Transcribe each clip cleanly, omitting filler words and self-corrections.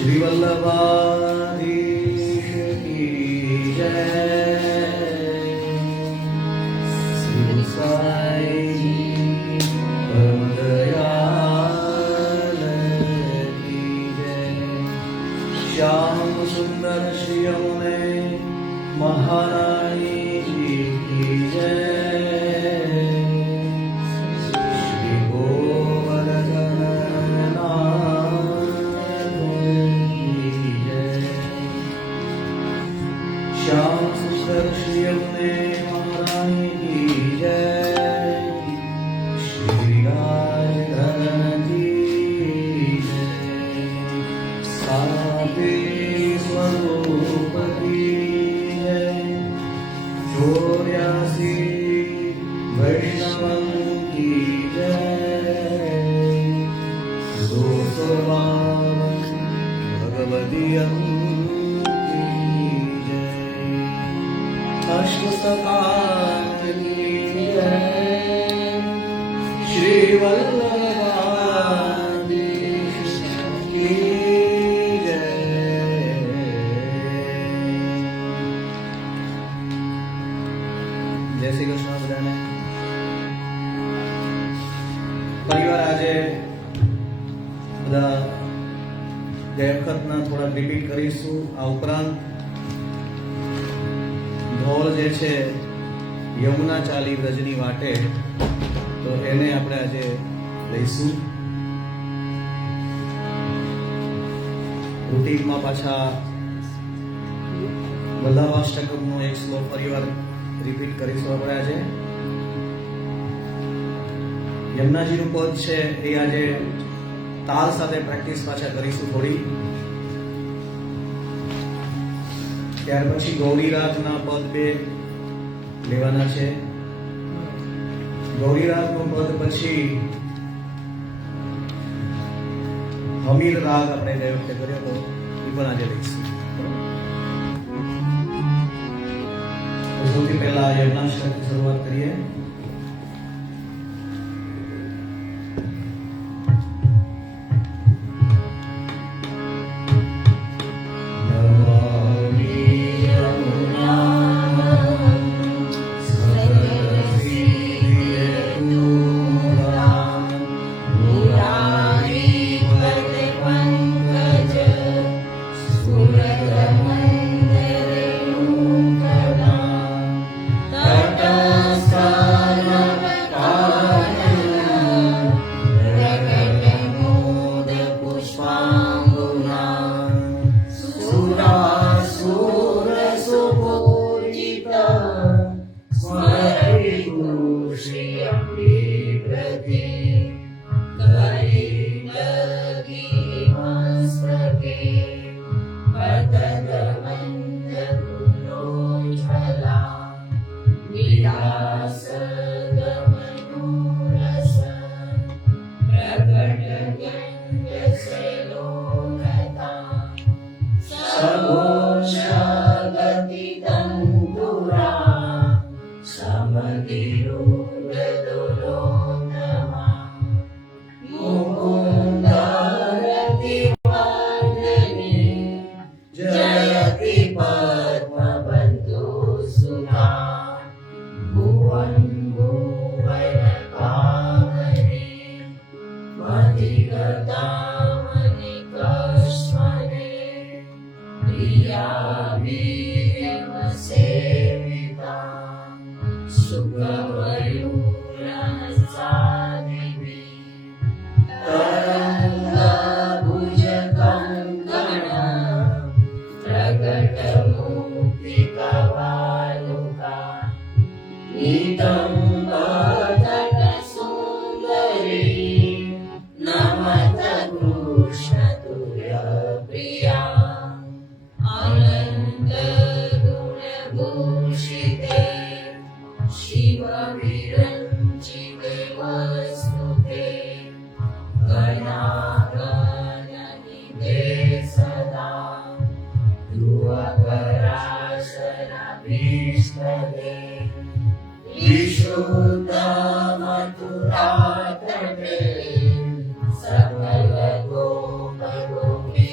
श्री वल्लभाधीश की जय। श्री साई परम दयाल की जय। श्याम सुंदर श्री यमुने महारानी जी की जय। श्याम सुंदर श्री यमुने महारानी की जय। श्री राजधन की जय। सापे स्वरूप की जय। 84 वैष्णव की जय। 252 भगवती श्री वल्लभाधीश की जय। जय श्री कृष्ण बधाने। परिवार આજે બધા ગયા વખતના થોડા રિપીટ કરીશું। આ ઉપરાંત ઢોલ જે છે યમુના ચાલી વ્રજની વાટે, તો એને આપણે આજે લઈશું। રૂટીનમાં પાછા વલ્લભાષ્ટકમનો એક શ્લોક ફરીવાર રિપીટ કરીશું આપણે આજે। યમુનાજીનું પદ છે એ આજે તાલ સાથે પ્રેક્ટિસ પાછા કરીશું થોડી। ત્યાર પછી ગૌરીરાગના પદ 2 લેવાના છે। ગૌરીરાગનું પદ પછી હમીર રાગ આપણે ગઈ વખતે કર્યો હતો, એ પણ આજે લઈશું। સૌથી પહેલા યમુનાષ્ટકની શરૂઆત કરીએ। सकल गोप गोपी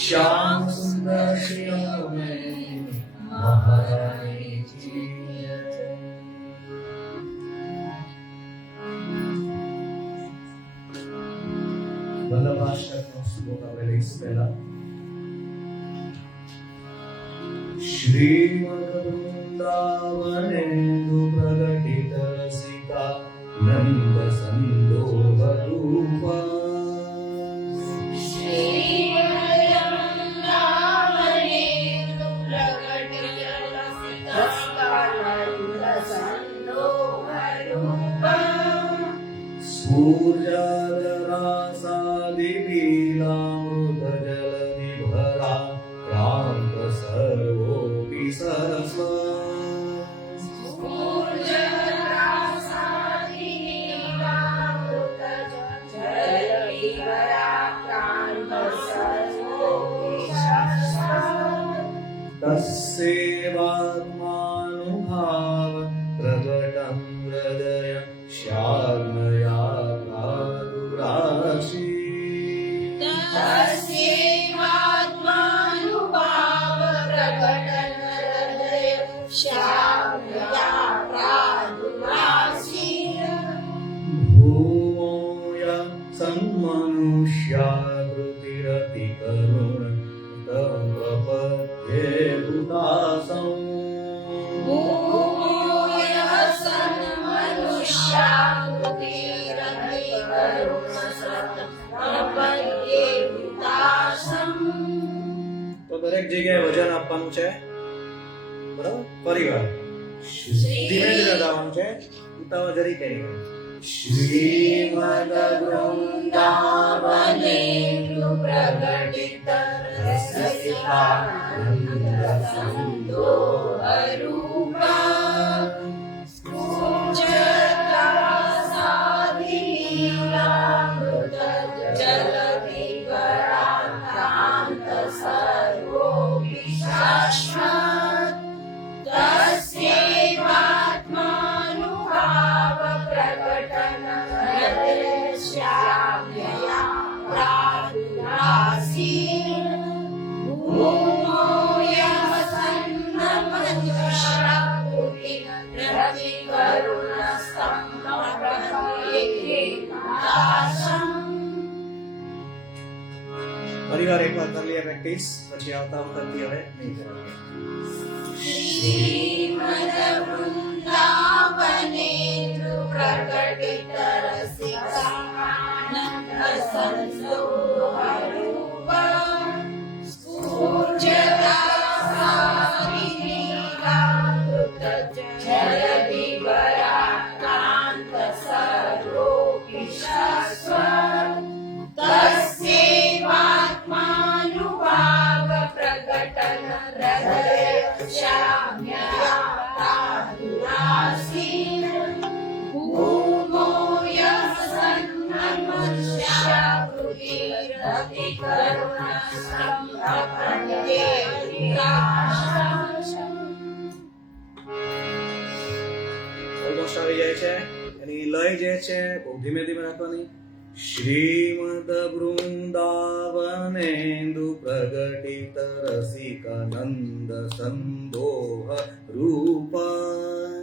श्याम सुंदर श्रियों में महारानी जी વલ્લભાષ્ટકનો શ્લોક આપણે લઈશું પહેલા. શ્રીમદ વૃંદાવને પ્રગટિત રસિકા નંદ સંદોહ રૂપા सूर्यादरासादिलीलामृतजलनिभरा क्रान्त सर्वोऽपि तस्यैवात्मानुभाव प्रकटं हृदय श्यामया प्रादुरासी तस्यैवात्मानुभाव प्रकटन हृदय श्यामया प्रादुरासी भूमो य सन्मनुष्याकृतिरतिकरो દરેક જગ્યાએ વજન આપવાનું છે, બરાબર? પરિવાર ધીમે ધીમે ગાવાનું છે, ઉતાવળ જરી કઈ નહીં. શ્રીમદ વૃંદાવનેન્દ્ર પ્રગટિત રસિકાનંદ સંતોષ રૂપા પૂજ્યદાસાદીલામૃત જલધિવરાકાંત સર્વોપી શાશ્વત તસ્યૈવાત્માનુભાવ પ્રકટન હૃદયશ્યામ્યયા પ્રાદુરાસી ભૂમો યઃ સન્નમન્યુષાકૃતિ રતિકરુણ સંપ્રપન્યેકેદાસં. પરિવાર એકવાર કરી લઈએ પ્રેક્ટિસ, પછી આવતા વખતથી હવે નહીં કરવાની. શ્રીમદ વૃંદાવનેન્દ્ર પ્રકટિત રસિકાનંદ સંતોષરૂપા પૂજ્યદાસાદીલામૃત જલધિવરાકાંત સર્વોપી શાશ્વત તસ્યૈવાત્માનુભાવ પ્રકટન હૃદયશ્યામ્યયા પ્રાદુરાસી ભૂમો યઃ સન્નમન્યુષાકૃતિ રતિકરુણ સંપ્રપન્યેકેદાસં. ઓલમોસ્ટ આવી જાય છે. એની લય જે છે બહુ ધીમે ધીમે રાખવાની. શ્રીમદ વૃંદાવનેન્દુ પ્રગટિત રસિકાનંદ સંદોહ રૂપા.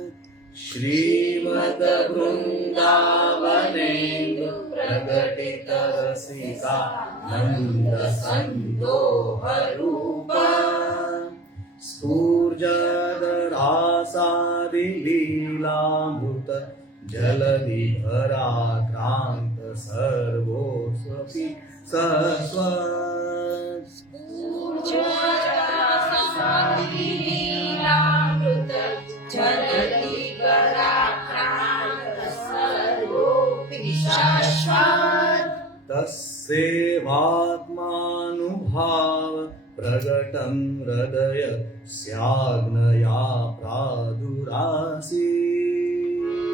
શ્રીમદ વૃંદાવનેન્દુ પ્રગટિત રસિકાનંદ સંદોહ રૂપા. સ્ફૂર્જદરાસાદિલીલામૃત જલધિભરાક્રાંત સર્વોસ્વપી સસ્વત. પૂજ્યદાસાદીલામૃત જલધિવરાકાંત સર્વોપી શાશ્વત તસ્યૈવાત્માનુભાવ પ્રગટં હૃદય સ્યાગ્નયા પ્રાદુરાસી.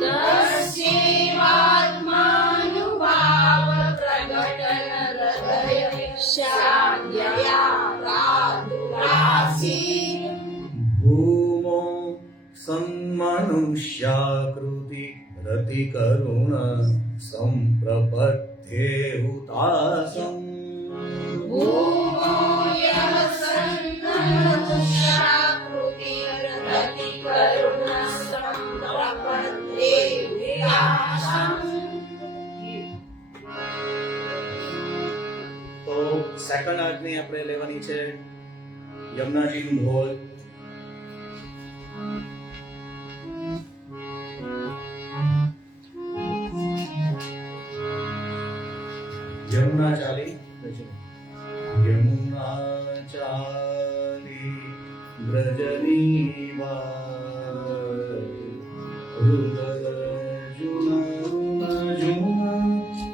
તસ્યૈવાત્માનુભાવ પ્રગટન હૃદયશ્યામ્યયા પ્રાદુરાસી ભૂમો સન્મનુષ્યાકૃતિ રતિકરુણ સંપ્રપદ્યેહુતાસં. ભૂમો યઃ સન્નમન્યુષાકૃતિ રતિકરુણ સંપ્રપદ્યેહુતાસં. તો સેકન્ડ આજ્ઞા આપણે લેવાની છે યમુનાજીનું ઢોલ. યમુના ચાલી યમુના ચાલી બ્રજની વાર રુદજુન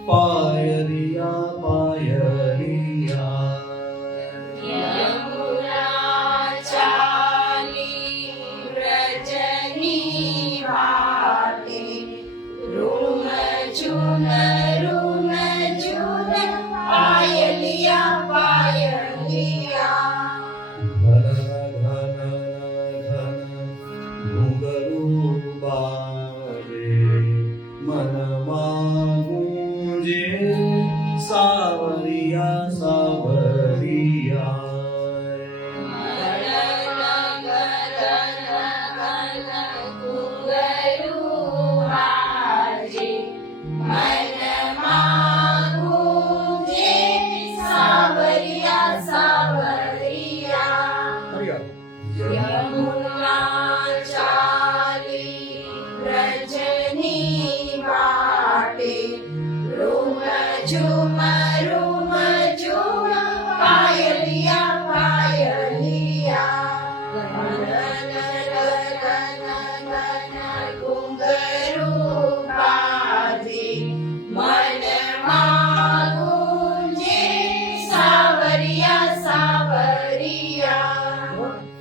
પાયલિયા પાયલિયા. યમુના ચાલી વ્રજ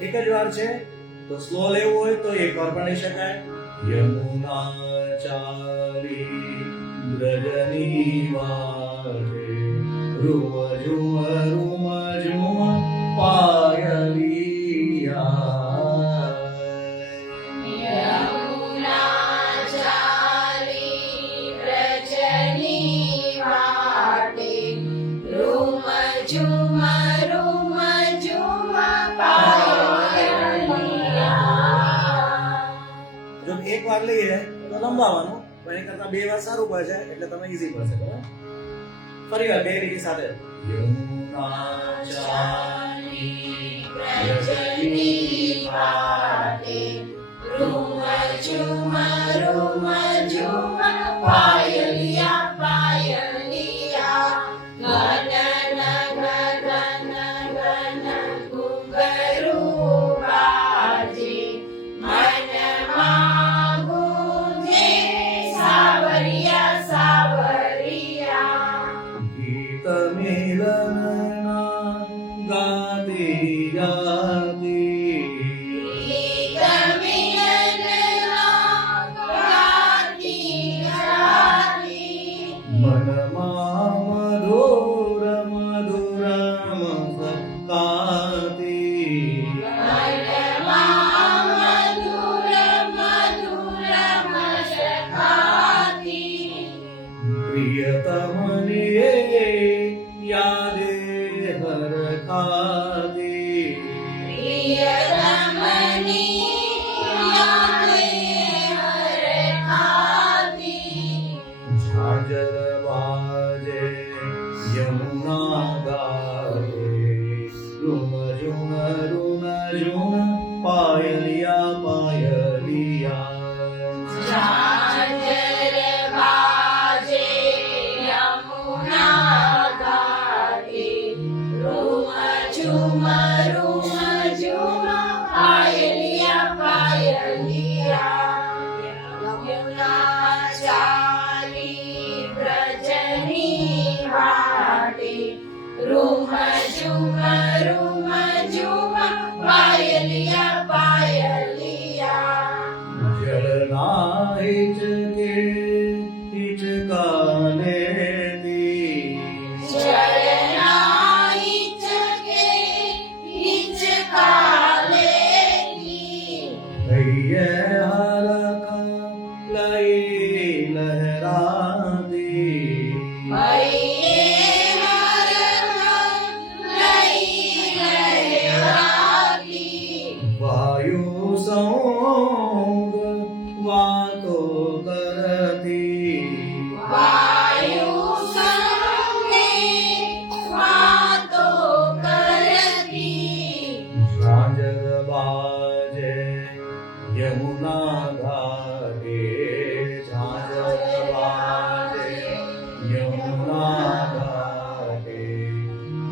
એક જ વાર છે, તો સ્લો લેવું હોય તો એક વાર પણ લઈ શકાય. યમુના ચાલી વ્રજની વાટે રૂમ ઝુમ પાયલિયા. યમુના ચાલી વ્રજની વાટે રૂમ ઝુમ પાયલિયા. જો એક વાર લઈએ તો લંબાવવાનું, પણ એ કરતા બે વાર સારું પડે છે, એટલે તમે ઈઝી પડશે. બરાબર? ફરી વાર બે રીત સાથે. યમુના ચાલી વ્રજની વાટે રૂમ ઝુમ પાયલિયા પાયલિયા. ગન ગન ગન ઘુંઘરું બાજે મનમાં ગુંજે સાવરિયા સાવરિયા. ગીત મિલનના ગાતી ગાતી ગીત મિલનના ગાતી ગાતી મનમાં મધુર મધુરમ સકાતી. પ્રિયતમને યાદે હરખાતી. ઝાંઝર વાજે યમુના ગાવે રૂમ ઝુમ પાયલિયા પાયલિયા. રૂમ ઝુમ પાયલિયા પાયલિયા. જળના હિચકે હિચકા લેતી. ચરણા હિચકે હિચકા લેતી. હૈયે હરખા લઈ લહેરાતી. હૈયે હરખ લઈ લહેરાતી. વાયુ સંગ વાતો કરતી. વાયુ સંગે વાતો કરતી. ઝાંઝર બાજે યમુના ઘાટે. ઝાંઝર બાજે યમુના ઘાટે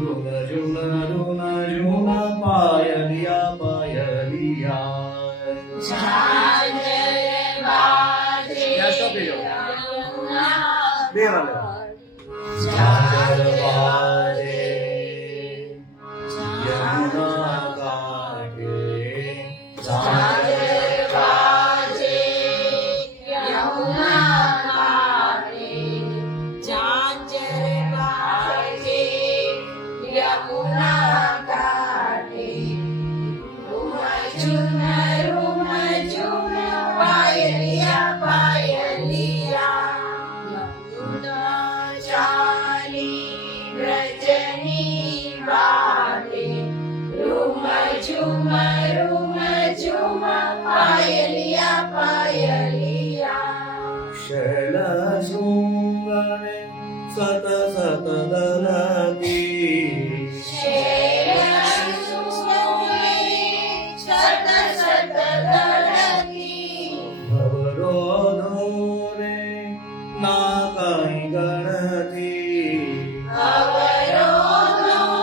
રૂમ ઝુમ પાયલિયા પાયલિયા. ઝાંઝર બાજે ત્યાં stop થઈ જાઓ. યમુના બે વાર લેવા. ઝાંઝર બાજે યમુના ઘાટે. ઝાંઝર બાજે યમુના ઘાટે. ઝાંઝર બાજે યમુના ઘાટે. રૂમ ઝુમ પાયલિયા પાયલિયા. યમુના ચાલી વ્રજની વાટે રૂમ ઝુમ પાયલિયા પાયલિયા. શૈલ શૃંગને સત સત દલતી. સત સત દલતી. અવરોધોને ના કઈ ગણતી. અવરોધોને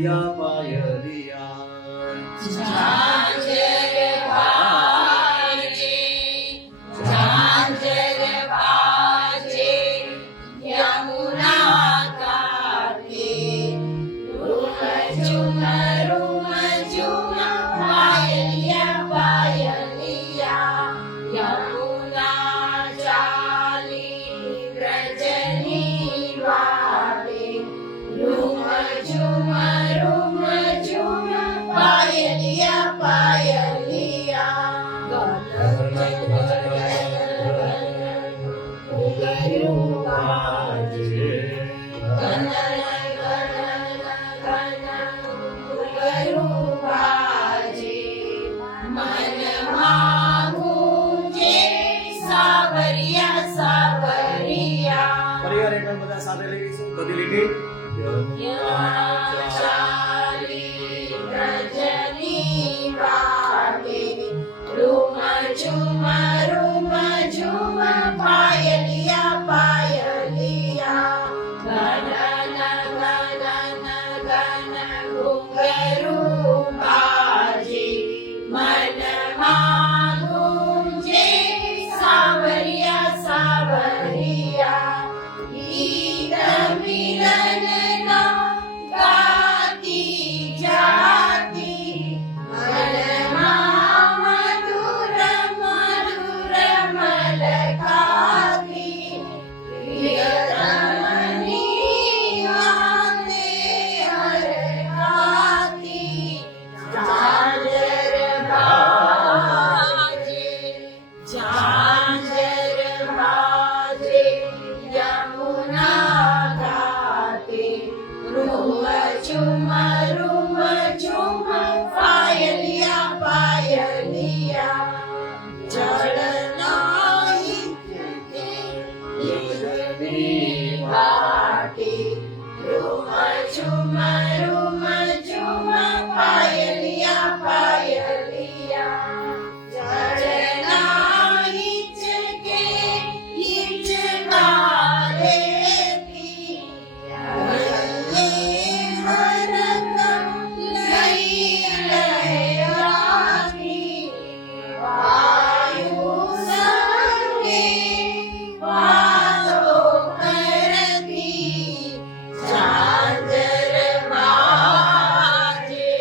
પાયલિયા પાયલિયા ઝાંઝર વાજે, ઝાંઝર વાજે, યમુના કાંઠે. રૂમ ઝુમ રૂમ ઝુમ પાયલિયા પાયલિયા, યમુના ચાલી વ્રજની વાટે. રૂમ ઝુમ પાયલિયા પાયલિયા, ઘૂંઘરું વાજે, ઘૂંઘરું વાજે. મનમાં ગુંજે સાવરિયા સાવરિયા. પરિવાર એકવાર બધા સાથે લઈશું બધી લીટી યમુના ચાલી વ્રજની વાટે. રૂમ ઝુમ પાયલિયા પાયલિયા, ગણ ઘૂંઘરું વાજે. મનમાં ગુંજે સાવરિયા સાવરિયા. ગીત મિલનના ગાતી જાતી, મનમાં મધુર મધુર મલકાતી. પ્રિયતમની વાતે હરખાતી. ઝાંઝર વાજે, ઝાંઝર વાજે, યમુના ઘાટે. રૂમ ઝુમ પાયલિયા પાયલિયા, જળના હિતની વાટે. રૂમ ઝુમ પાયલિયા પાયલિયા, જળના હિચકે હિચકારેતી. વાયુ સંગે વાતો કરતી. ઝાંઝર વાજે,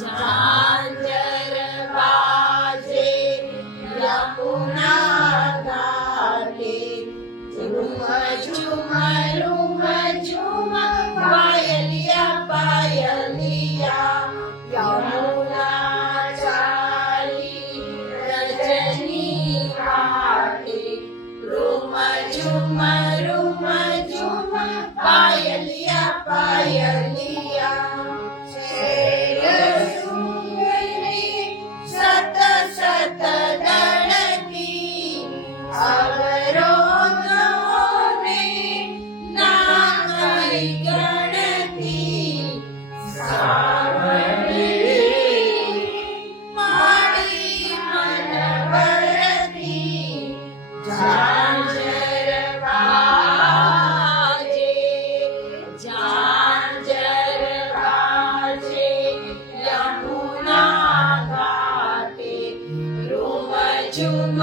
ઝાંઝર વાજે, યમુના ઘાટે. રૂમ ઝુમ પાયલિયા પાયલિયા, યમુના ચાલી વ્રજની વાટે. રૂમ ઝુમ પાયલિયા પાયલિયા, શૈલ શૃંગની સત સત દળતી. અવરોધોને ના કઈ ગણતી. સાવરી મારી મન વરતી. ઝાંઝર વાજે, ઝાંઝર વાજે, યમુના ઘાટે. રૂમ ઝુમ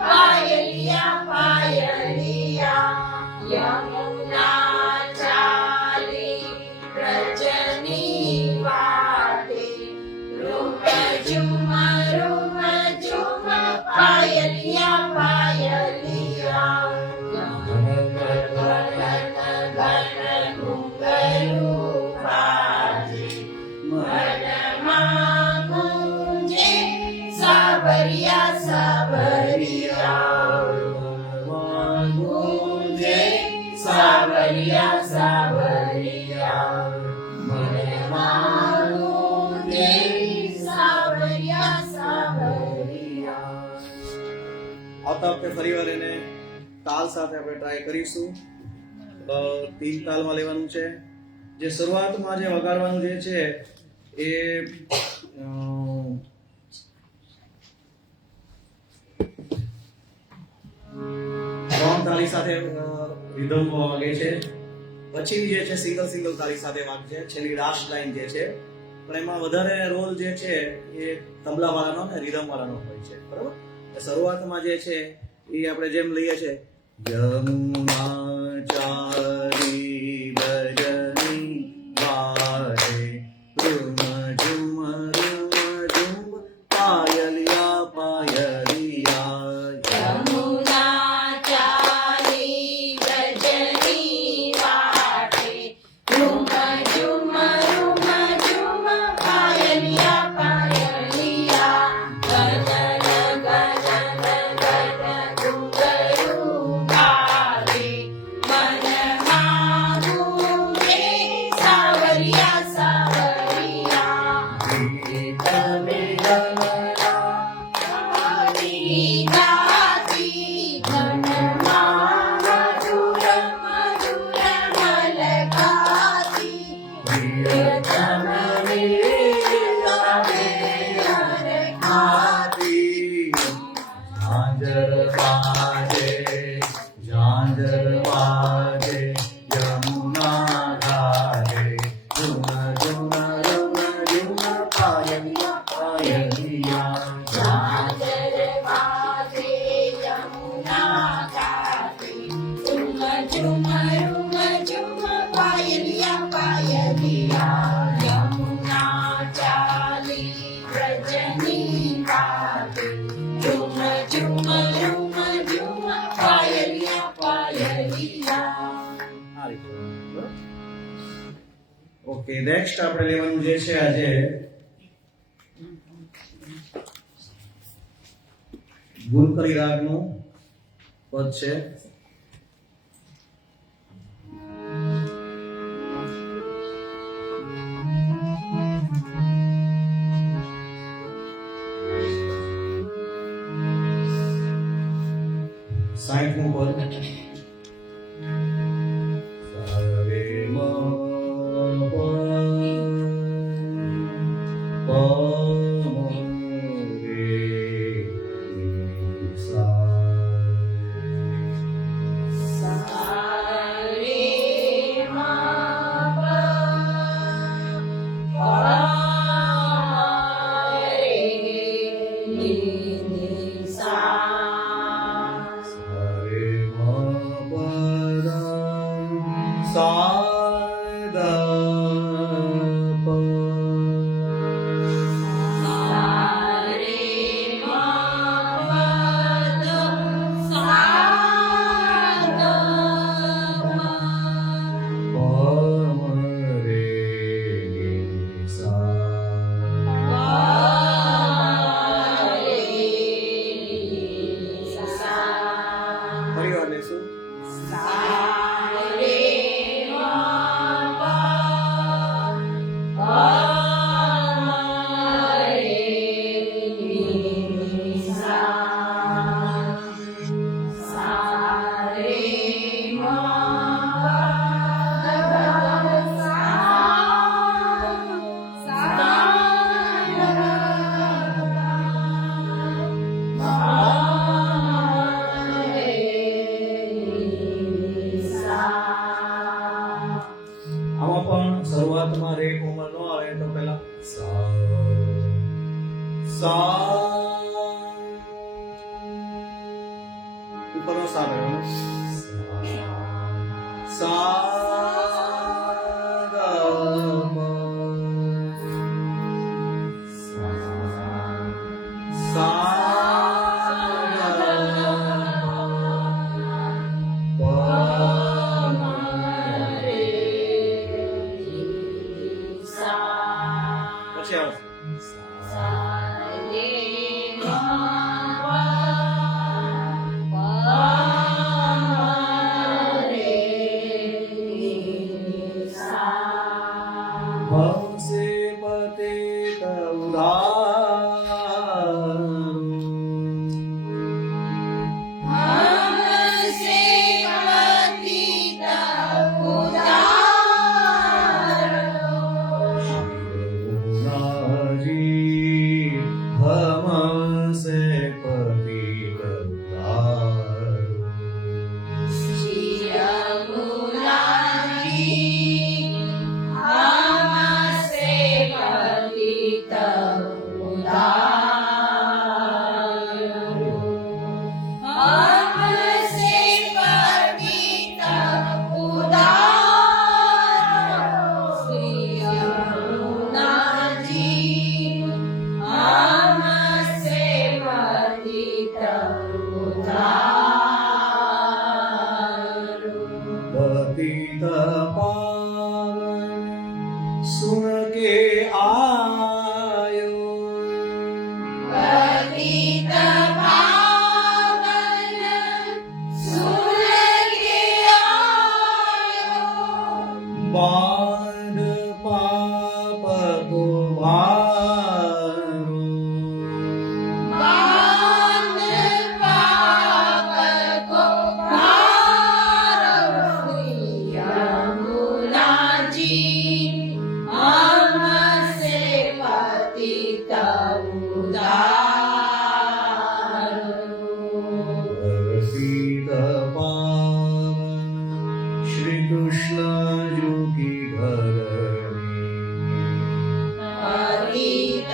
પાયલિયા પાયલિયા, યમુના ચાલી વ્રજની વાટે. રૂમ ઝુમ પાયલિયા પાયલિયા, ગણ ઘૂંઘરું વાજે. મનમાં ગુંજે સાવરિયા સાવરિયા, ગુંજે સાવરિયા સાવરિયા. મનમાં ગુંજે સાવરિયા સાવરિયા. આવતા વખતે ફરીવાર એને તાલ સાથે આપણે ટ્રાય કરીશું. 3 તાલમાં લેવાનું છે. જે શરૂઆતમાં જે વગાડવાનું જે છે એ 3 તાળી સાથે રિધમ વાગે છે. પછીની જે છે સિંગલ સિંગલ તારી સાથે વાગશે, છેલ્લી લાસ્ટ લાઈન જે છે, પણ એમાં વધારે રોલ જે છે એ તબલા વાળાનો ને રીધમ વાળાનો હોય છે, બરાબર. શરૂઆતમાં જે છે એ આપણે જેમ લઈએ છે, યમુનાચારી ભજની વારે રૂમ ઝુમ રૂમ ઝુમ પાયલિયા પાયલિયા યમુનાચારી વ્રજની વાટે ઝુમ ઝુમ રૂમ ઝુમ પાયલિયા પાયલિયા ગગન ગગન ગગન ઘુંઘરું ગાવે મનમાં ગૂંજે સાવરિયા સાવરિયા ગીત વિરમણા ગાતી ગાતી ઘનમાં મધુર મધુર મલકાતી પ્રિયતમ વિરમે આતી ઝાંઝર વાજે ઝાંઝર વાજે યમુના ઘાટે ઝુમ ઝુમ રૂમ ઝુમ પાયલિયા પાયલિયા ઝાંઝર વાગે યમુના ઘાટે ઝુમ ઝુમ રૂમ ઝુમ પાયલિયા પાયલિયા યમુના ચાલી વ્રજની વાટે ઝુમ ઝુમ રૂમ ઝુમ પાયલિયા પાયલિયા. આ રીતે, બરાબર? ઓકે, નેક્સ્ટ આપણે લેવાનું જે છે આજે ગુલકરી રાગનું પદ છે. સાઈઠનું પદ. સારે મ પ પ રે સા. સારે મા પ રે ની સા સારે મ પ સા દ પ. સારે મા પ સા દ પ રે સા. ફરી વાર લેશું. આમાં પણ શરૂઆતમાં રે કોમળ ન આવે તો પહેલા સા સા ઉપરનો સા રહેવાનો. સા ગ મ. સા ગ મ. પ પછી આવશે હંસે પતિત ઉદાર. पावन सुन के आयो पतित पावन सुन के आयो बांध पाप को भारो बांध पाप को भारो यमुना जी हमसे पतित उद्धारो सीत पावन श्री कृष्ण जी की धरणी पतित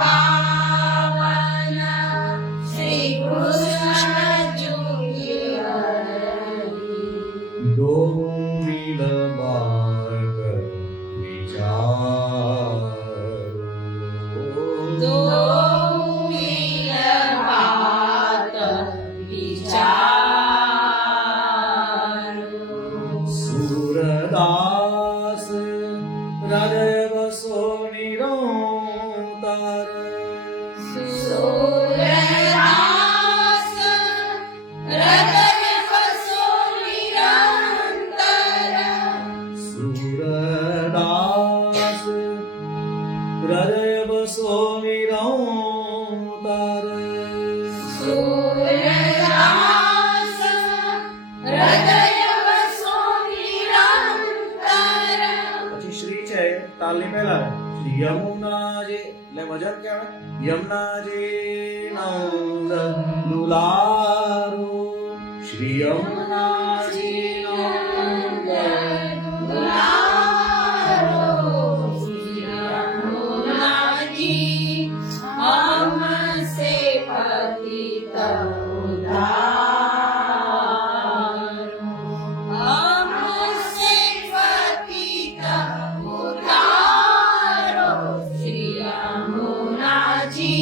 पावन श्री कृष्ण जुगी दो मिल बात विचारो दो मिल बात विचारो सूरदास हृदय बसो निरंतर सूरदास हृदय बसो निरंतर सूरदास हृदय बसो निरंतर सूरदास हृदय बसो निरंतर પછી શ્રી છે તાલની પહેલા શ્રી યમુનાજી એટલે વજન કહેવાય યમુનાજી નંદ દુલારો શ્રી યમુનાજી નંદ हमसे पतित उद्धारो हमसे पतित उद्धारो श्री यमुना जी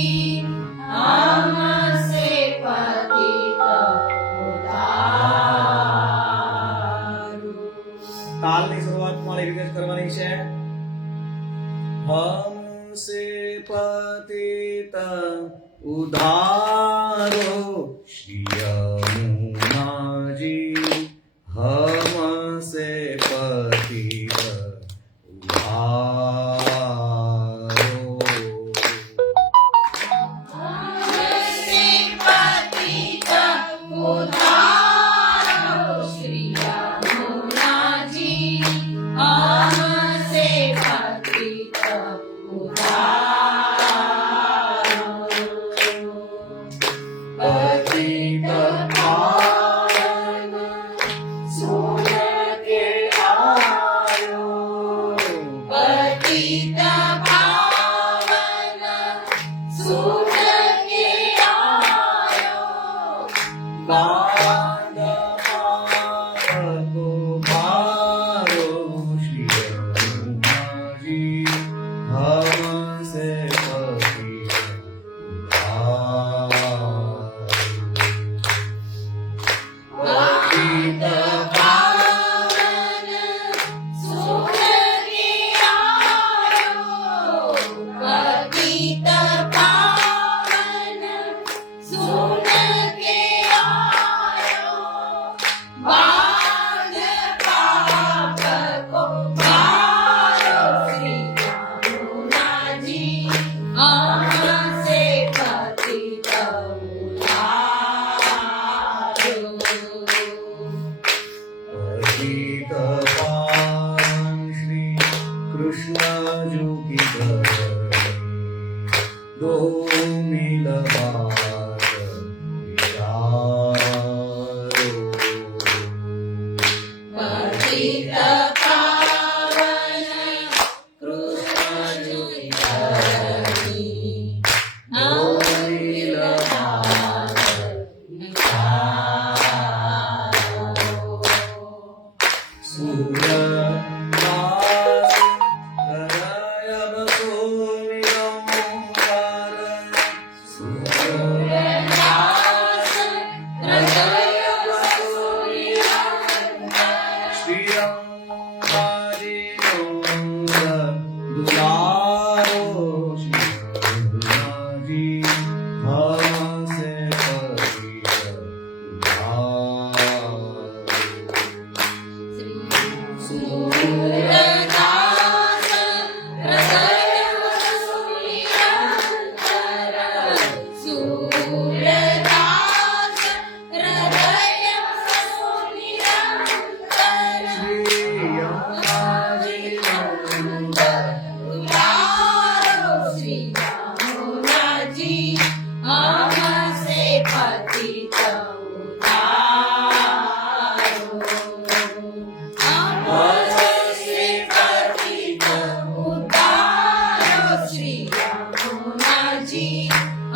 हमसे पतित उद्धारो તાલની શરૂઆત મારી રીતે જ કરવાની છે हमसे पतित उधारो श्री यमुना जी हमसे पतित उधारो हमसे पतित उद्धारो श्री यमुना जी हमसे पतित उद्धारो पतित पावन सुन के आयो पतित पावन सुन के आयो बांध पाप को भारो श्री यमुना जी हमसे पतित पतित पावन सुन के आयो पतित पावन सुन के आयो बांध पाप को भारो श्री यमुना जी हमसे पतित उद्धारो पतित पावन श्री कृष्ण जी की धरणी दो मिल बात विचारो पतित पावन कृष्ण जुगी धरणी दो मिल बात विचारो सूरदास हृदय बसो निरंतर सूरदास हृदय बसो निरंतर श्री સુરદાસ હૃદય સુરદાસ હૃદય ઉતારો શ્રી યમુનાજી हमसे पतित उतारो हमसे पतित उतारो श्री यमुनाजी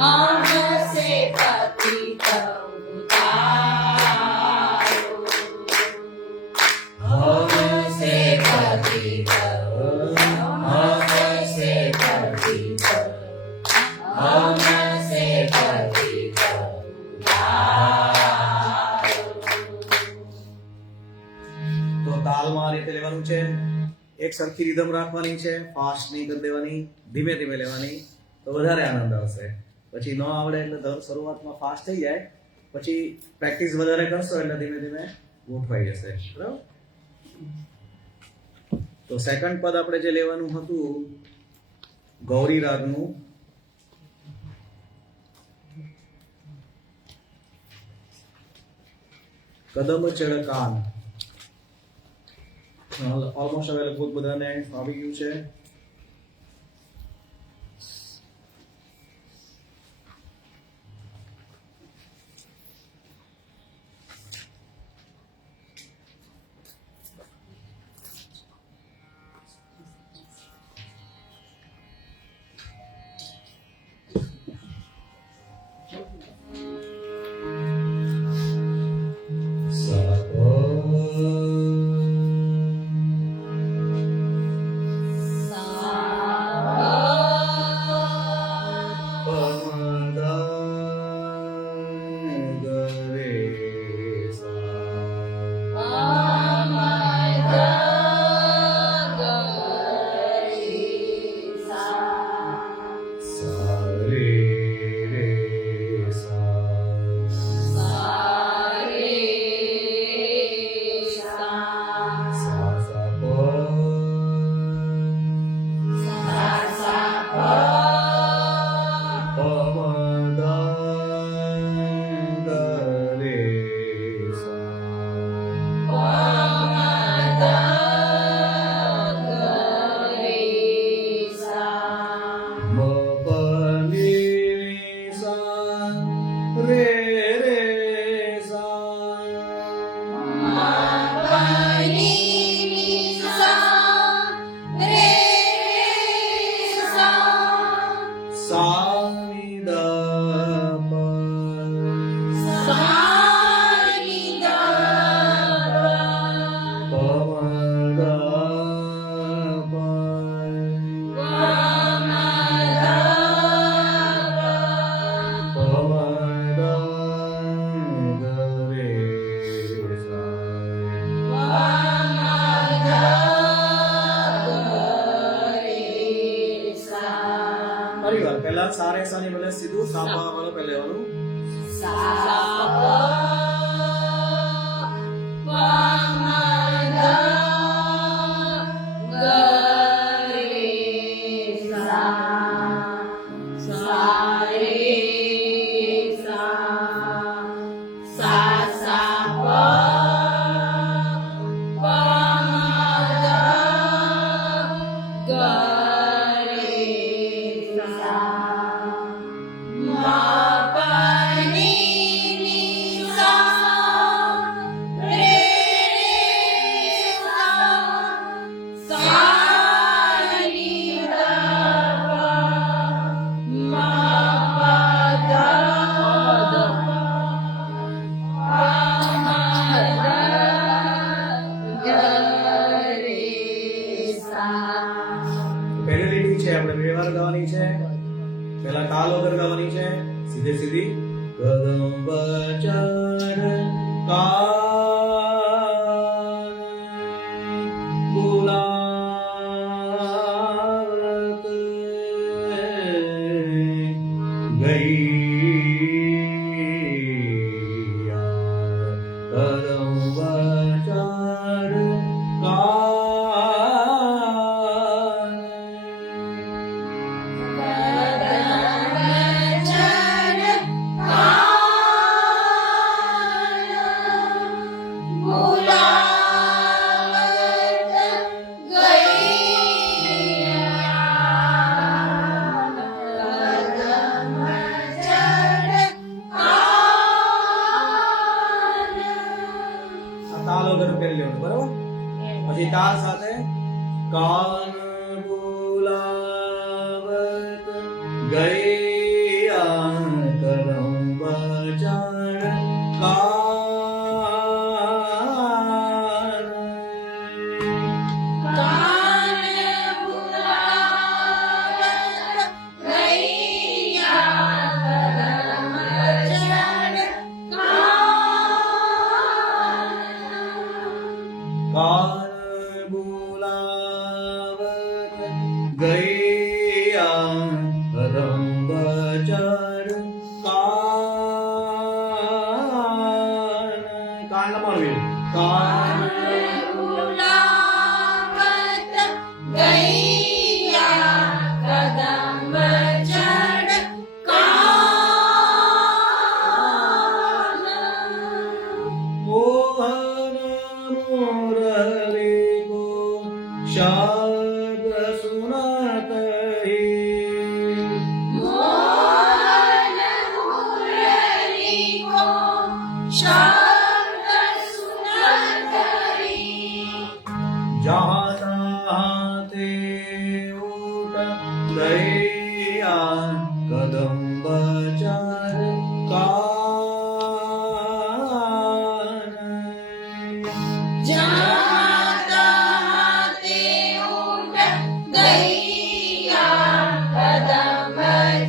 हमसे पतित उतारो हमसे पतित हमसे पतित हमसे पतित उतारो તો તાલમાં આ રીતે લેવાનું છે, એક સરખી રીધમ રાખવાની છે, ફાસ્ટ નહીં કરી દેવાની, ધીમે ધીમે લેવાની તો વધારે આનંદ આવશે. પછી ન આવડે એટલે શરૂઆતમાં ફાસ્ટ થઈ જાય, પછી પ્રેક્ટિસ વધારે કરશો એટલે ધીમે ધીમે ગોઠવાઈ જશે. બરાબર? તો સેકન્ડ પદ આપણે જે લેવાનું હતું ગૌરી રાગનું, કદમ ચડકાન. ઓલમોસ્ટ હવે લગભગ બધાને આવી ગયું છે. પહેલા સારે સાની બદલે સીધું સાપા વાળો પહેલા લેવાનું. પહેલી લીટી છે આપણે બે વાર ગાવાની છે. પહેલા તાલ વગર ગાવાની છે, સીધે સીધી. કદમ ચડ કાન ગુલાવત ગૈયા. કદમ ચડ કાન સાથે કાન બોલાવત ગયા કરમ બચાડ કાન કાન બુલાવત ગૈયા કરમ બચાડ કાન બોલાવત ગયા કરમ બચાડ કાન કાન લંબાડવી કાન બુલાવત ગૈયા કદમ બચાડ કાન મોહન મુરલી કો શબ્દ સુનત હી મોહન મુરલી કો શબ્દ સુનત હી જહાં તહાં તે ઉઠ ગયા કદમ બચાર કાન જાતા તે ઉઠ ગૈયા કદમ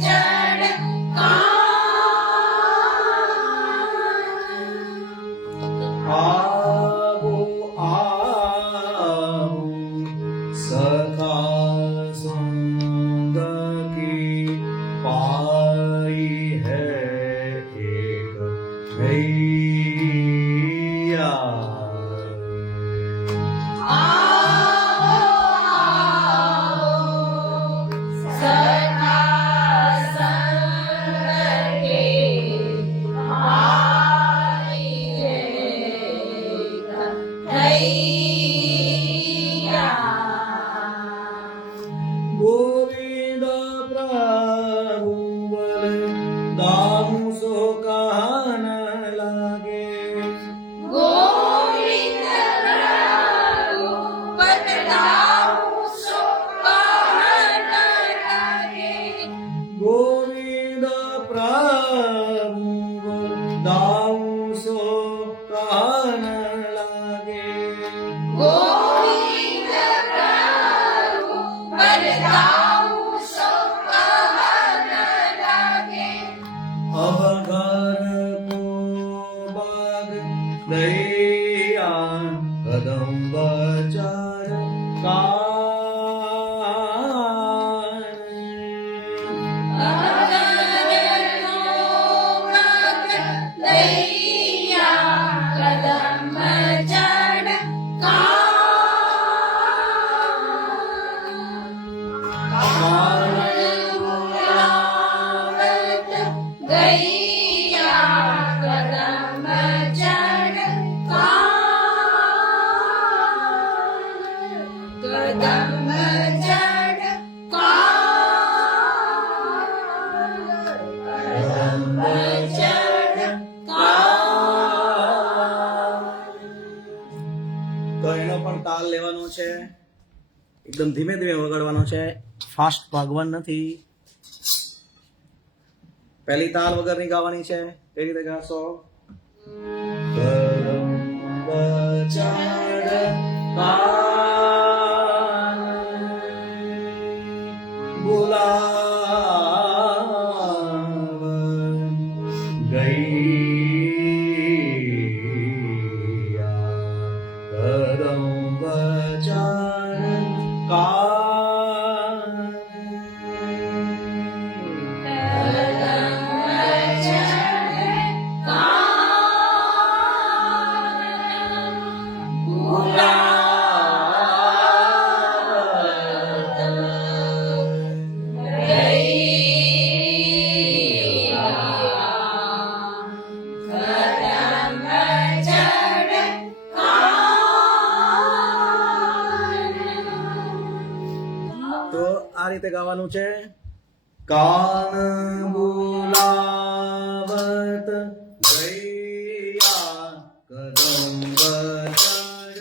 ચડ આવો આવો સખા સંગ કી પાઈ હૈ એક ભૈયા સખા સંગ કે આઈ હૈયા ગોવિંદ પ્રભુ વલ દામુ સો કાન લાગે ગોવિંદ પ્રભુ બદલાઉ સો કાન લાગે ગોવિંદ પ્રભુ વલ દામુ સો કાન લાગે ગોવિંદ પ્રભુ બદલાઉ સો કાન લાગે અવઘર કો બાગ દયા કદમ બચાર કાન કદમ જડ કદમ જડ તો એનો પણ તાલ લેવાનો છે, એકદમ ધીમે ધીમે વગાડવાનો છે, ફાસ્ટ ભાગવાનું નથી. પહેલી તાલ વગરની ગાવાની છે. કઈ રીતે ગાશો? કરમ બચાડ કાન બોલાવ ગૈયા કરમ બચાડ કાન તો આ રીતે ગાવાનું છે. કાન બોલાવત ગૈયા કદમ બચાડ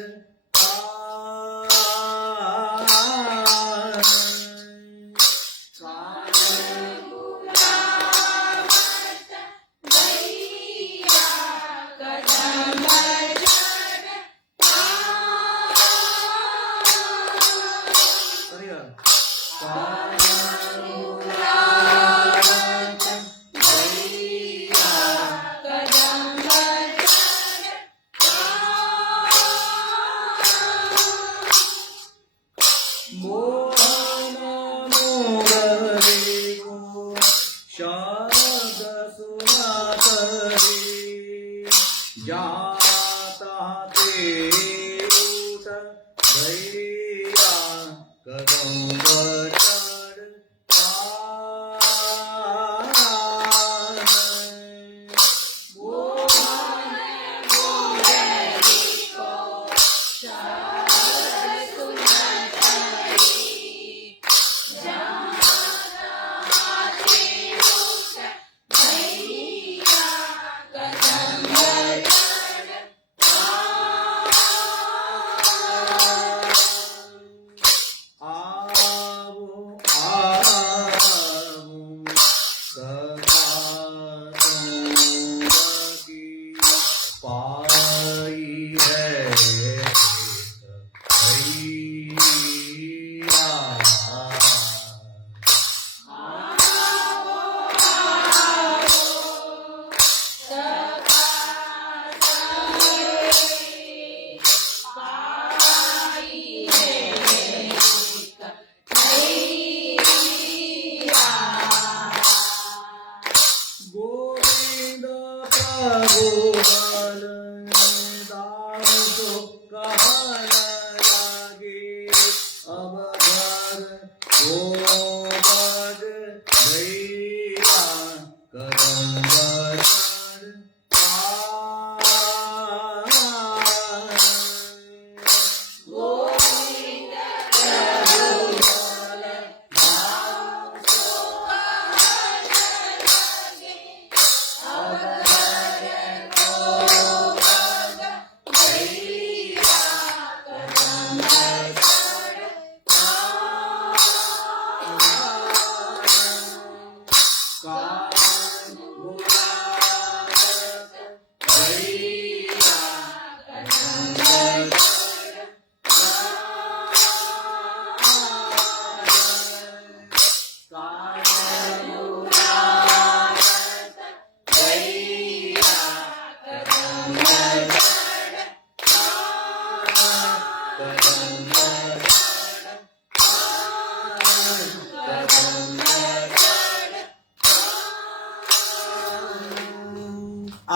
કાન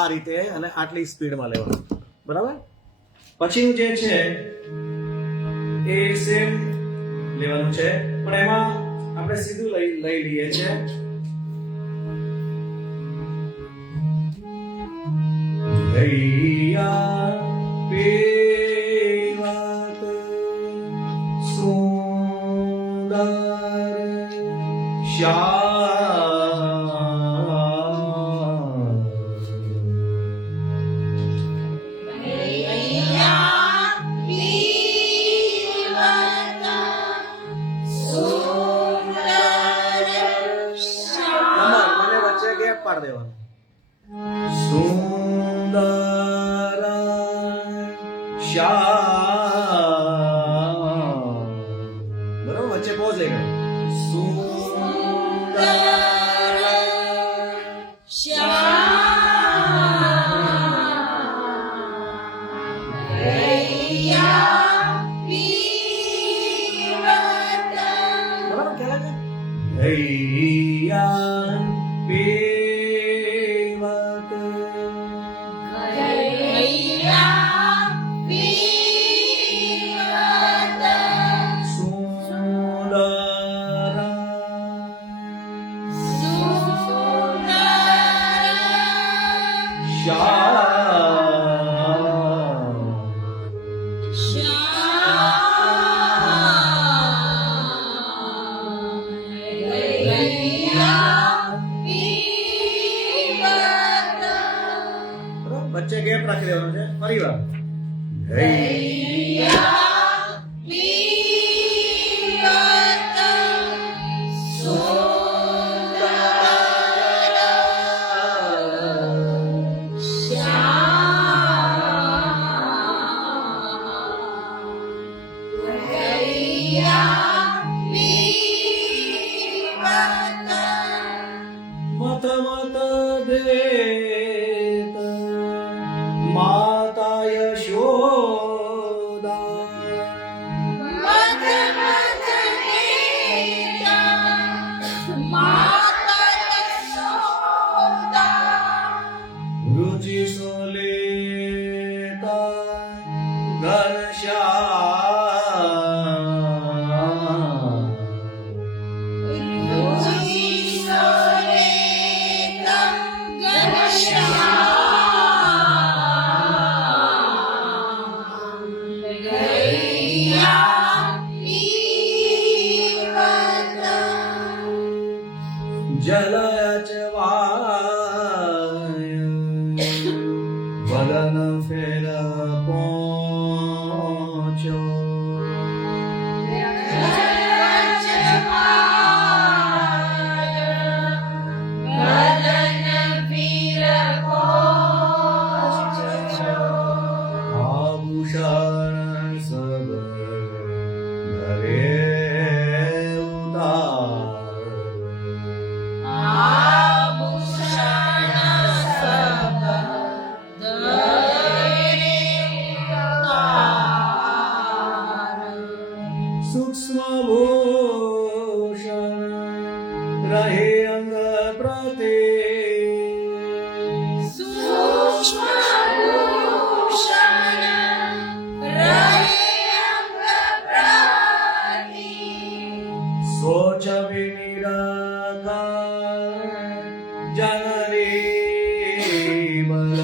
આ રીતે અને આટલી સ્પીડમાં લેવાનું, બરાબર. પછીનું જે છે એ સેમ લેવાનું છે, પણ એમાં આપણે સીધું લઈ લઈએ છે. હૈયા પેવત સુંદર પાડ દેવાનું. સુંદર શ્યામ, બરાબર, વચ્ચે પોઝ લઈ ગયો. સુંદર બરાબર, ખ્યાલ છે. હૈયા વચ્ચે ગેપ રાખી દેવાનો છે. ફરી વાર જલચવાય વલન ફેર પહોંચ્યો આભૂષણ સબ ધરે ઉતાર સૂક્ષ્મ ભૂષણ રહે અંગ પ્રતે સોચ વિનિરખા જનરી બલ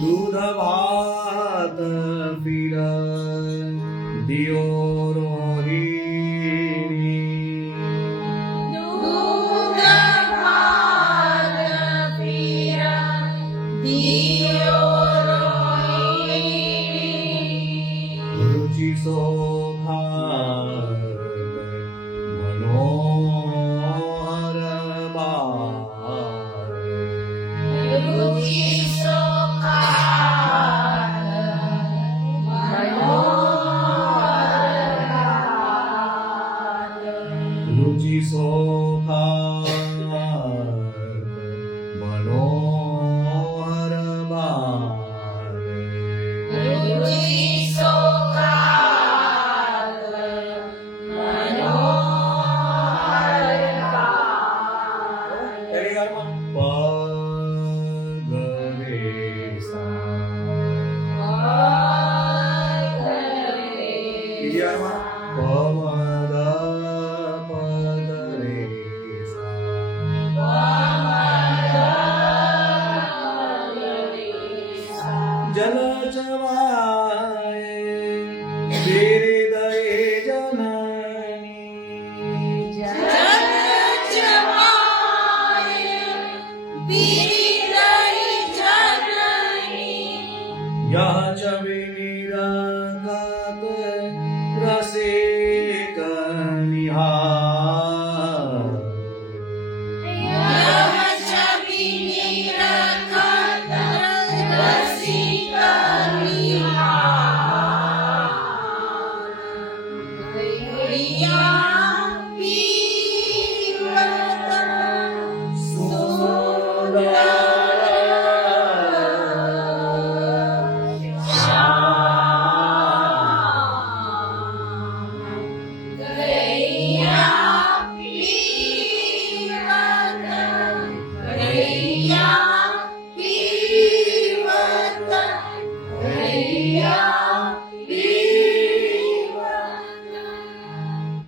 દૂધ ભાત પીર દિયો રોહિણી રુચિ સોખા મનોહર બાર રુચિ સોખા મનોહર બાર જલ ચવાય ધીરે દયે જનની યહ ચ વિનિરખત રસિક નિહાર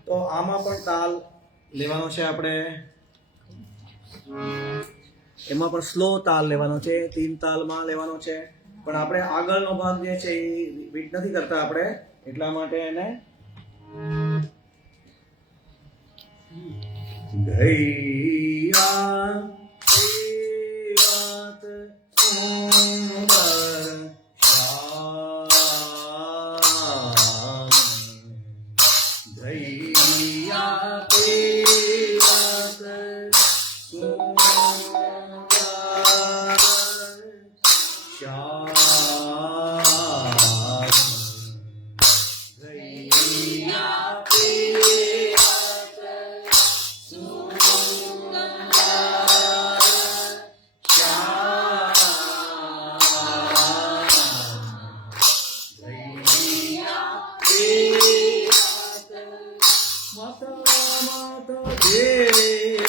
તો આમાં પણ તાલ લેવાનો છે આપણે એમાં પણ સ્લો તાલ લેવાનો છે 3 તાલમાં લેવાનો છે પણ આપણે આગળનો ભાગ જે છે એ બીટ નથી કરતા આપણે એટલા માટે એને ગૈયા વાત સુંદર શ્યામ ગૈયા વાત સુંદર શ્યામ ગૈયા Mata, mata,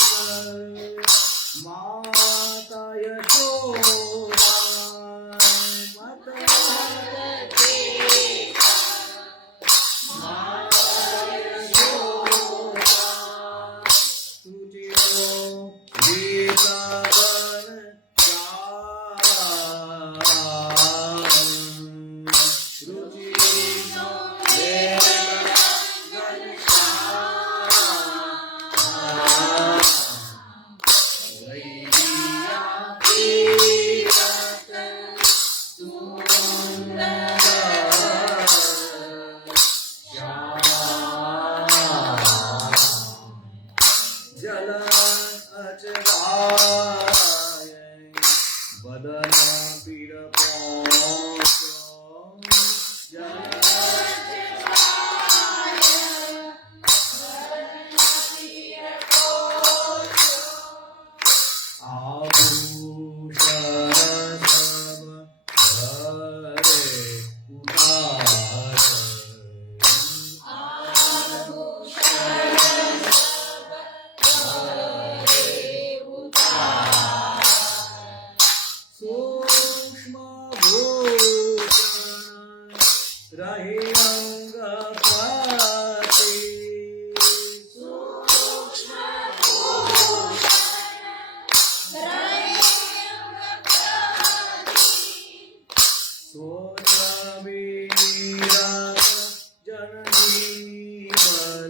જનની બલહાર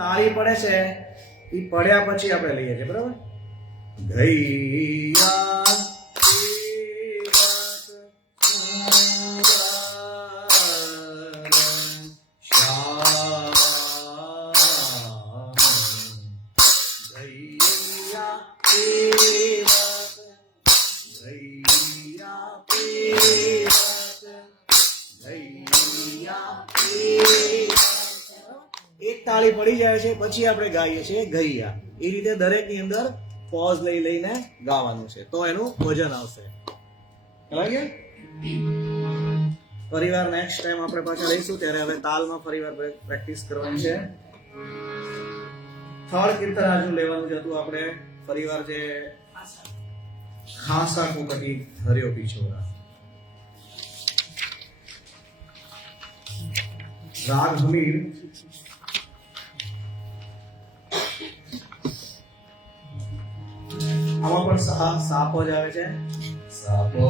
તાળી પડે છે એ પડ્યા પછી આપણે લઈએ છીએ બરાબર ગૈયા એક તાળી પડી જાય છે પછી આપણે ગાઈએ છીએ ગૈયા એ રીતે દરેક ની અંદર પોઝ લઈ લઈને ગાવાનું છે તો એનું વજન આવશે સમજાઈ ગયું ફરીવાર નેક્સ્ટ ટાઈમ આપણે પાછા લઈશું ત્યારે હવે તાલમાં ફરીવાર પ્રેક્ટિસ કરવાની છે થર્ડ કીર્તન આજુ લેવાનું જ હતું આપણે ફરીવાર જે ખાસા કુકટી હર્યો પીછોરા રાગ હમીર આમાં પણ સાપો જ આવે છે સાપો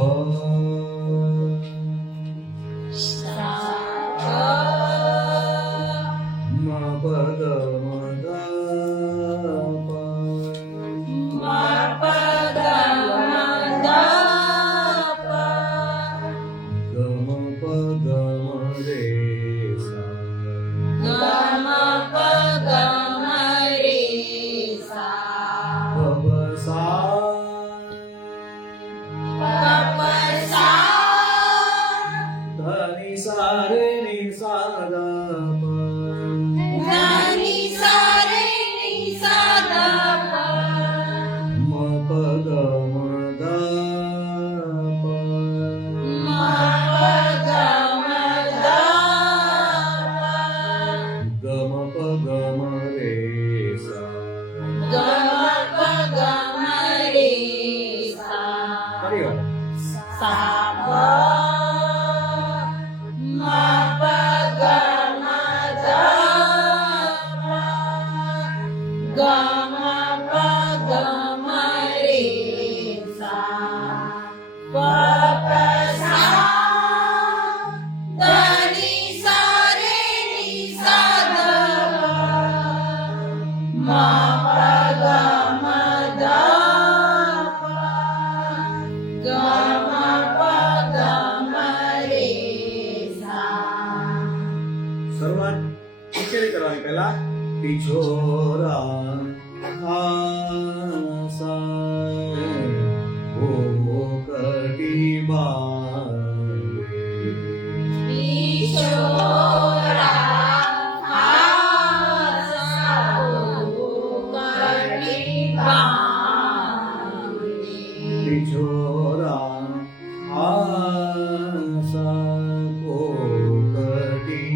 Sa ma pa ga ma શરૂઆત નીચેથી કરવાની. પહેલા પિછોરા આસા કોકટી પિછોરા આસા કોકટી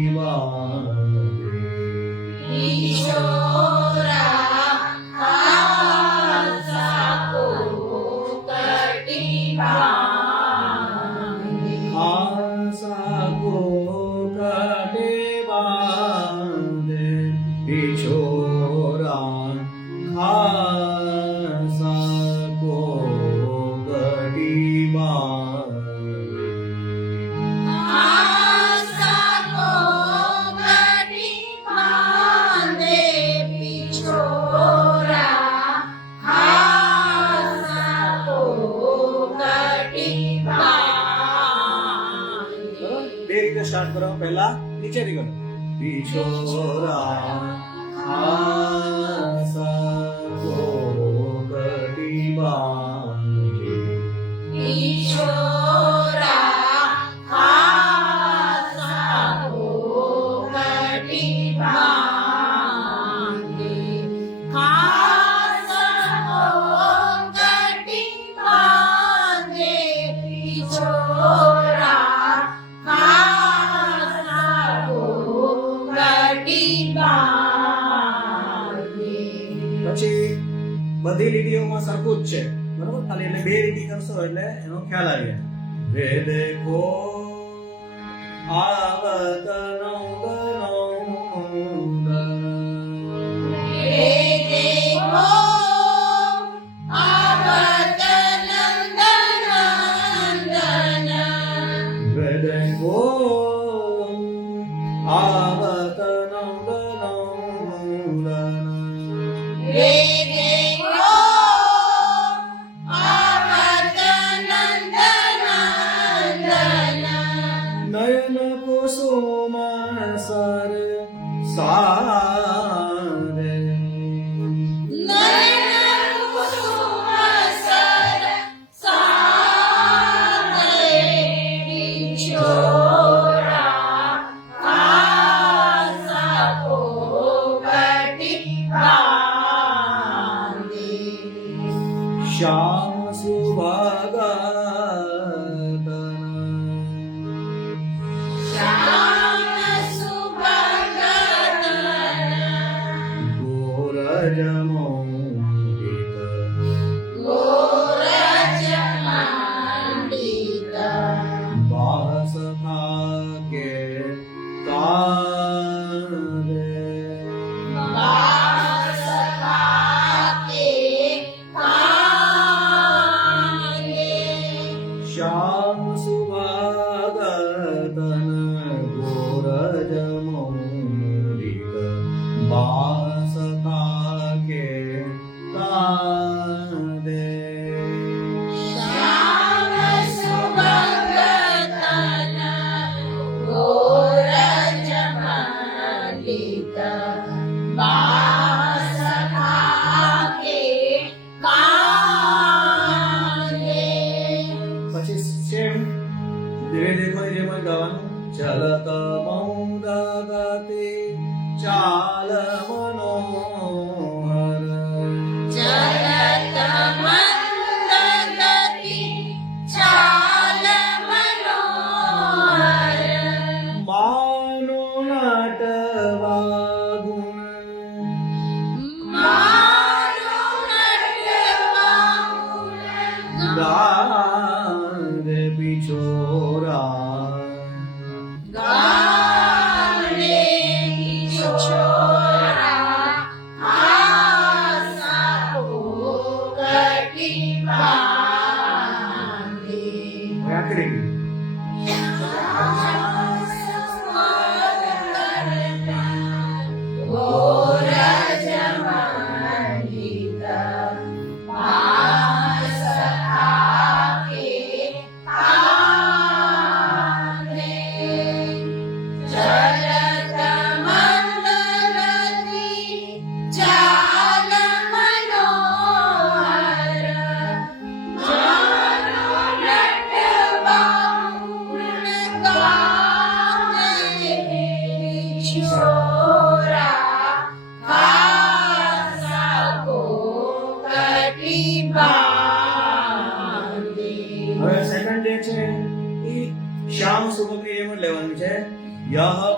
આસા કોકટે બાંધે પિછોરા આસા કોકટી બે રીતે સ્ટાર્ટ કરો. પહેલા નીચેથી કરો. પિછોરા આસા કોકટી બાંધે પછી બધી લીટીઓમાં સરખું જ છે, બરોબર? ખાલી એટલે બે લીટી કરશો એટલે એનો ખ્યાલ આવી જાય. વેદ કો આવત વેદ કો આવત નયન કુસુમ સર સારે શ્યામ સુભાગતન ગોરજ મોહિત બાસ થાકે તારે શ્યામ સુભાગતન ગોરજ મોહિત બાસ થાકે તારે પછી સેમ ધીરે ધીરે જેમ ગાવાનું. ચલત મૌદગતે ચાલ મનોહર માનો નટવા ગુણ ગારે પિછોરા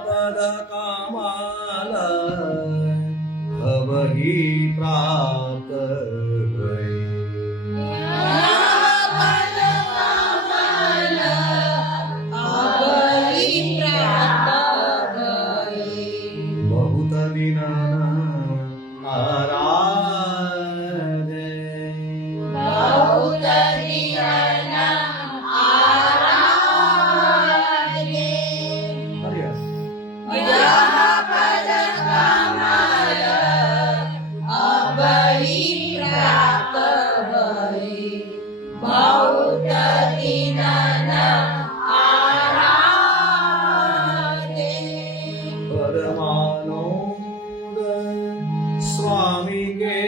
પદ કમલ અવહિ પ્રાપ્ત ભઈ बहुत दिन आराधे परमानंद स्वामी के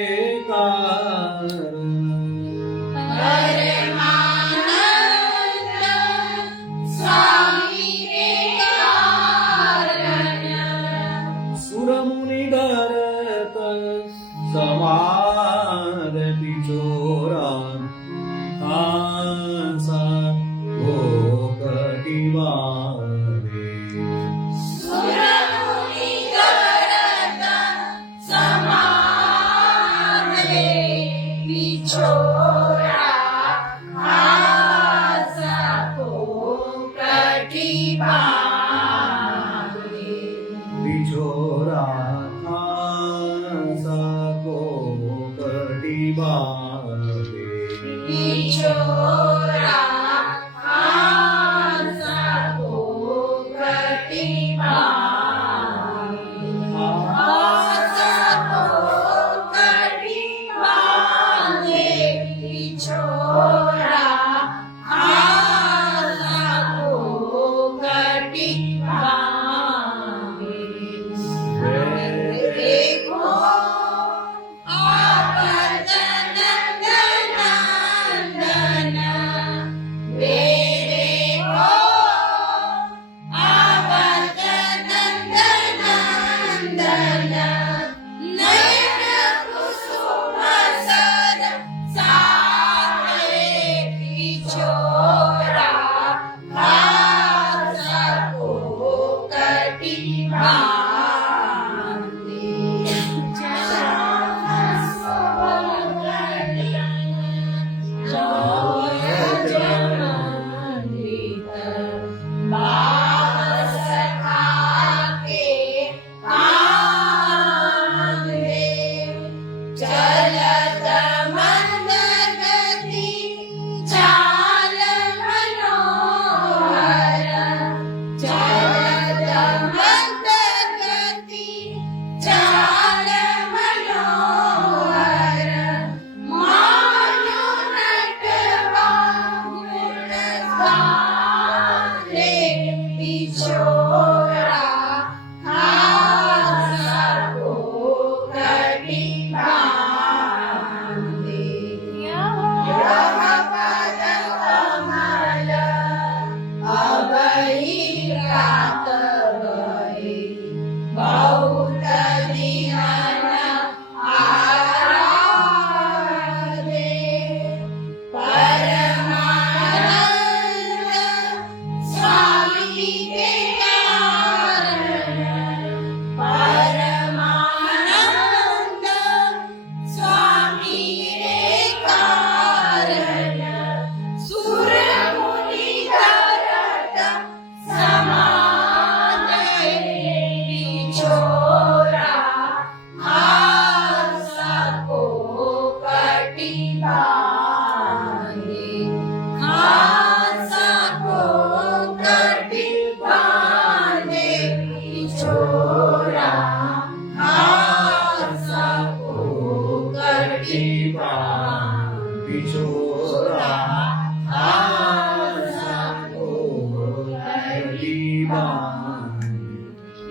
कारण सुरमुनि धरत समाद पिछोरा आसा ओ कटिवारे पिछोरा आसा को कटिवारे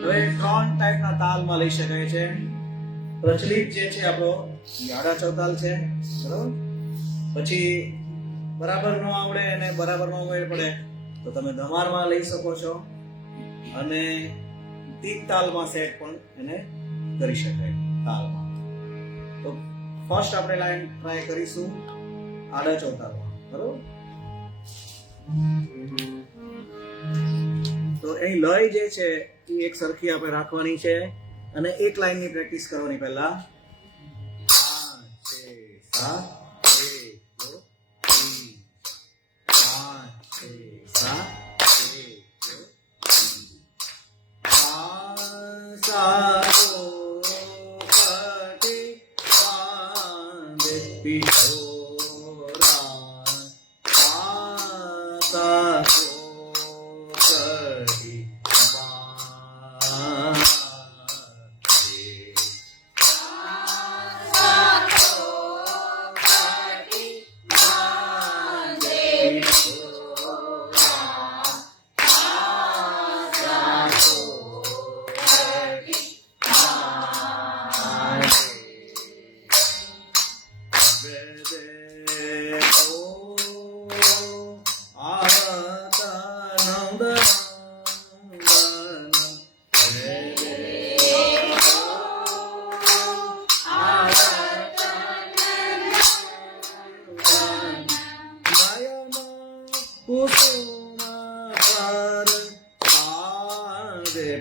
હવે ત્રણ ટાઈપના તાલમાં લઈ શકાય છે. પ્રચલિત જે છે આપણો આડા ચૌતાલ છે, બરાબર. પછી બરાબર નો આવડે અને બરાબર નો મેળ પડે તો તમે ધમારમાં લઈ શકો છો, અને તીક તાલમાં સેટ પણ એને કરી શકાય તાલમાં. તો ફર્સ્ટ આપણે લાઈન ટ્રાય કરીશું આડા ચૌતાલમાં, બરાબર. તો અહીં લય જે છે એ એક સરખી આપણે રાખવાની છે અને એક લાઈનની પ્રેક્ટિસ કરવાની પહેલા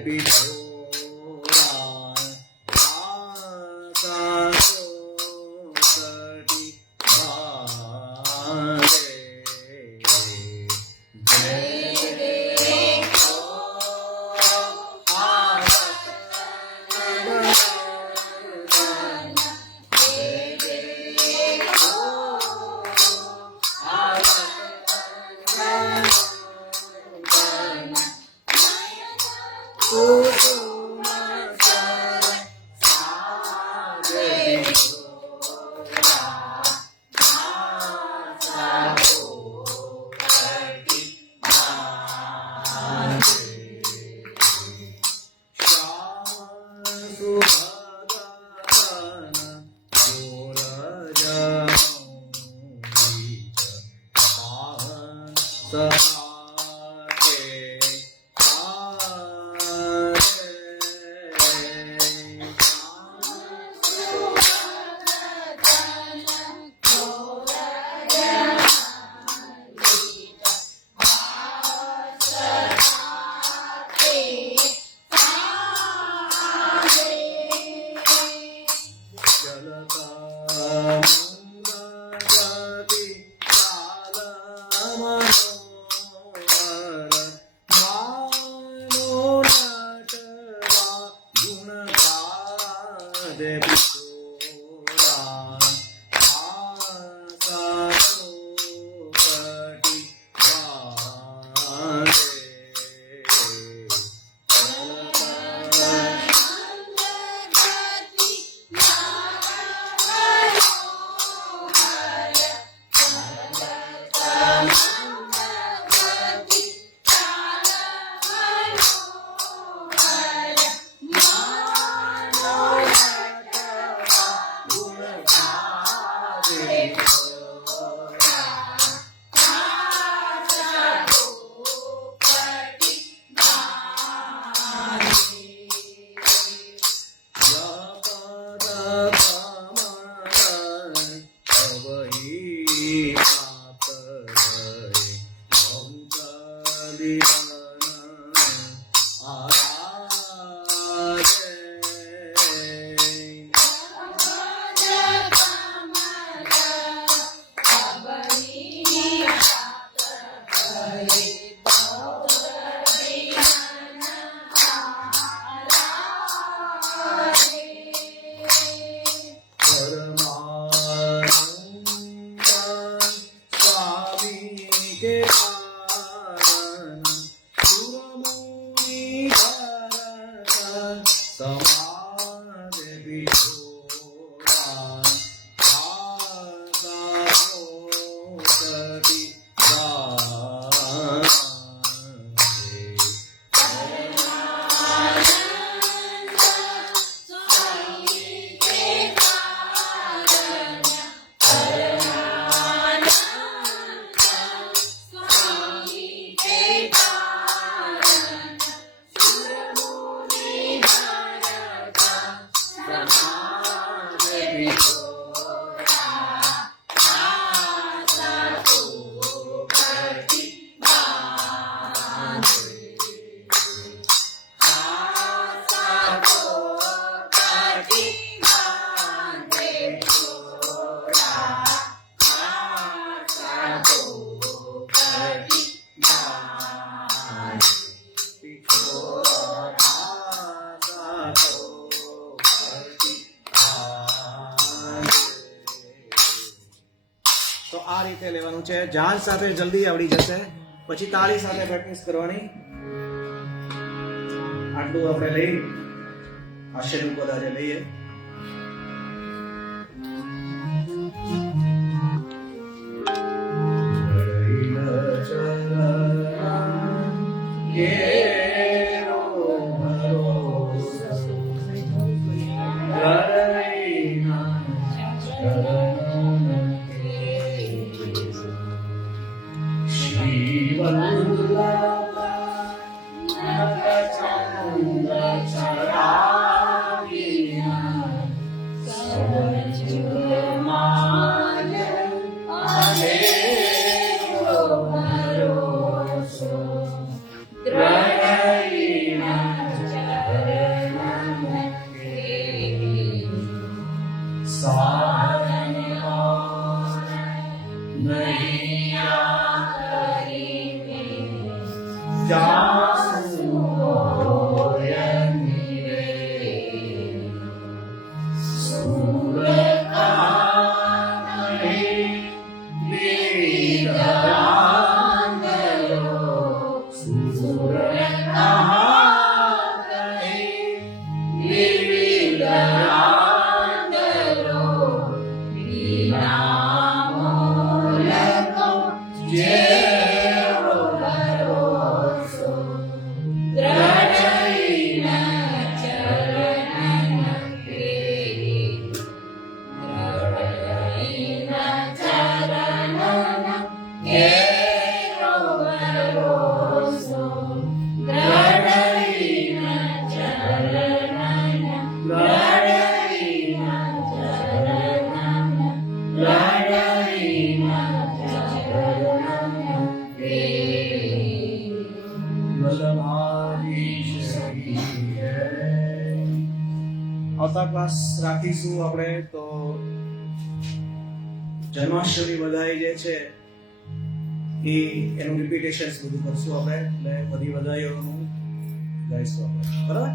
5 6 7 Thank you. આ રીતે લેવાનું છે. જહાજ સાથે જલ્દી આવડી જશે. પછી તાળી સાથે પ્રેક્ટિસ કરવાની. આટલું આપણે લઈ હાસ્યનું પદ આજે લઈએ. આવતા ક્લાસ રાખીશું આપણે તો જન્માષ્ટમી બધાઈ જે છે એનું રિપીટેશન્સ બધું કરશું આપણે. એટલે બધી બધાઈઓનું ગાઈશું આપણે. બરાબર.